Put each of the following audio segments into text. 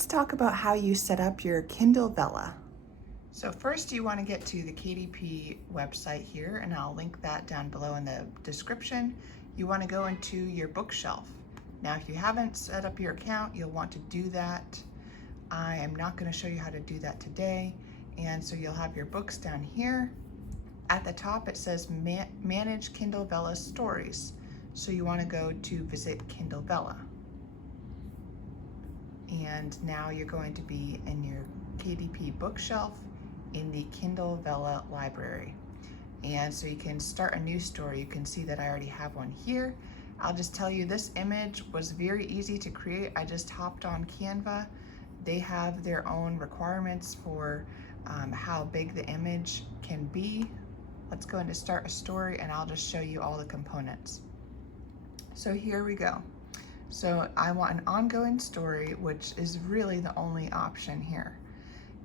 Let's talk about how you set up your Kindle Vella. So first you want to get to the KDP website here, and I'll link that down below in the description. You want to go into your bookshelf. Now if you haven't set up your account, you'll want to do that. I am not going to show you how to do that today, and so you'll have your books down here. At the top it says Manage Kindle Vella Stories. So you want to go to Visit Kindle Vella. And now you're going to be in your KDP bookshelf in the Kindle Vella library. And so you can start a new story. You can see that I already have one here. I'll just tell you, this image was very easy to create. I just hopped on Canva. They have their own requirements for how big the image can be. Let's go into start a story and I'll just show you all the components. So here we go. So I want an ongoing story, which is really the only option here.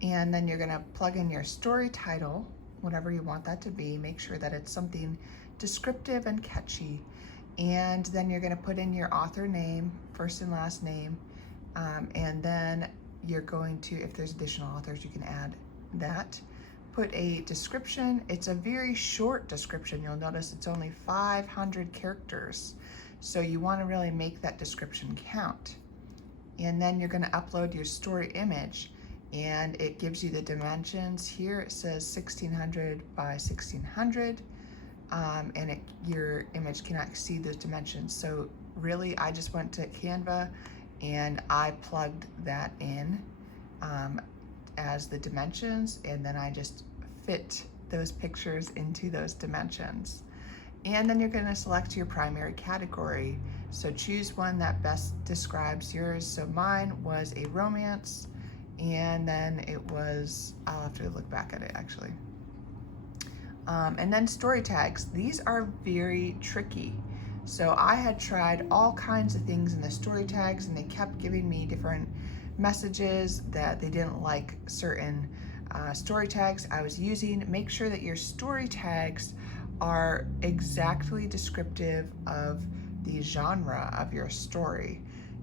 And then you're gonna plug in your story title, whatever you want that to be. Make sure that it's something descriptive and catchy. And then you're gonna put in your author name, first and last name. And then you're going to, if there's additional authors, you can add that. Put a description. It's a very short description. You'll notice it's only 500 characters. So you want to really make that description count. And then you're going to upload your story image, and it gives you the dimensions. Here it says 1600 by 1600, and your image cannot exceed those dimensions. So really I just went to Canva and I plugged that in as the dimensions, and then I just fit those pictures into those dimensions. And then you're going to select your primary category. So choose one that best describes yours. So mine was a romance, and then it was, I'll have to look back at it actually. And then story tags. These are very tricky. So I had tried all kinds of things in the story tags, and they kept giving me different messages that they didn't like certain story tags I was using. Make sure that your story tags are exactly descriptive of the genre of your story.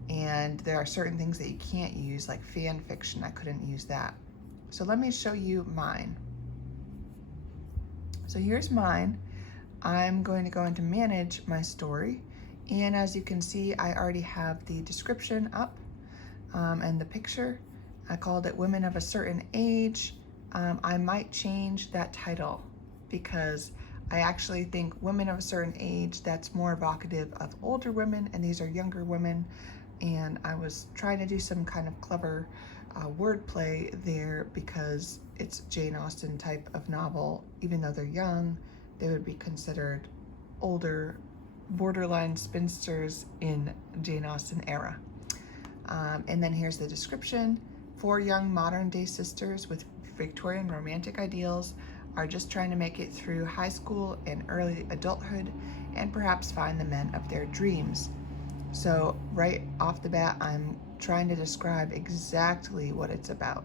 And there are certain things that you can't use, like fan fiction. I couldn't use that. So let me show you mine. So here's mine. I'm going to go into manage my story. And as you can see, I already have the description up and the picture. I called it Women of a Certain Age. I might change that title because I actually think women of a certain age, that's more evocative of older women, and these are younger women. And I was trying to do some kind of clever wordplay there because it's Jane Austen type of novel. Even though they're young, they would be considered older, borderline spinsters in Jane Austen era. And then here's the description. 4 young modern day sisters with Victorian romantic ideals are just trying to make it through high school and early adulthood and perhaps find the men of their dreams. So right off the bat, I'm trying to describe exactly what it's about.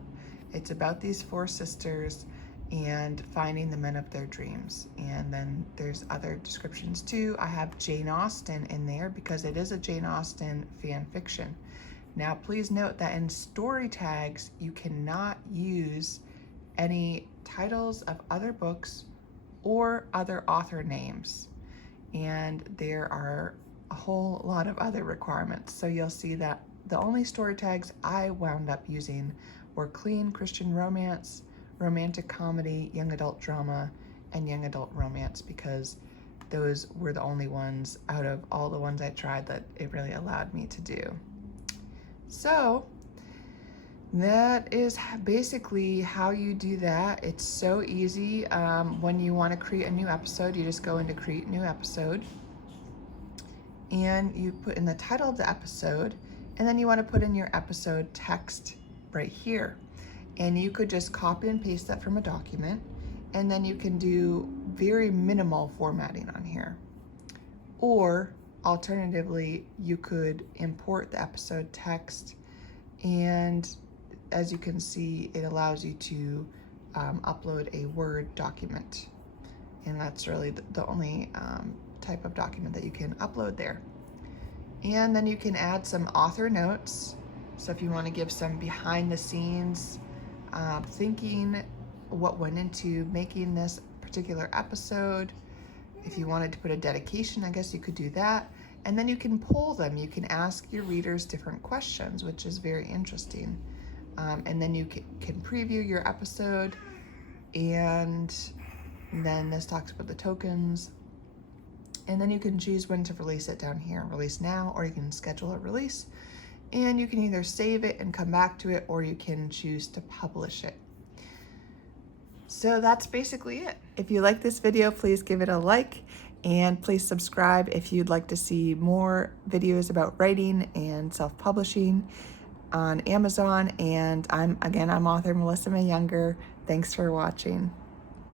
It's about these 4 sisters and finding the men of their dreams. And then there's other descriptions too. I have Jane Austen in there because it is a Jane Austen fan fiction. Now please note that in story tags, you cannot use any titles of other books or other author names. And there are a whole lot of other requirements. So you'll see that the only story tags I wound up using were clean Christian romance, romantic comedy, young adult drama, and young adult romance, because those were the only ones out of all the ones I tried that it really allowed me to do. So that is basically how you do that. It's so easy. When you want to create a new episode, you just go into create new episode and you put in the title of the episode, and then you want to put in your episode text right here. And you could just copy and paste that from a document, and then you can do very minimal formatting on here. Or alternatively, you could import the episode text, and as you can see, it allows you to upload a Word document. And that's really the only type of document that you can upload there. And then you can add some author notes So if you want to give some behind the scenes thinking, what went into making this particular episode, if you wanted to put a dedication, I guess you could do that. And then you can poll them. You can ask your readers different questions, which is very interesting. And then you can preview your episode. And then this talks about the tokens. And then you can choose when to release it down here, release now, or you can schedule a release. And you can either save it and come back to it, or you can choose to publish it. So that's basically it. If you like this video, please give it a like, and please subscribe if you'd like to see more videos about writing and self-publishing on Amazon. And I'm author Melissa May Younger. Thanks for watching.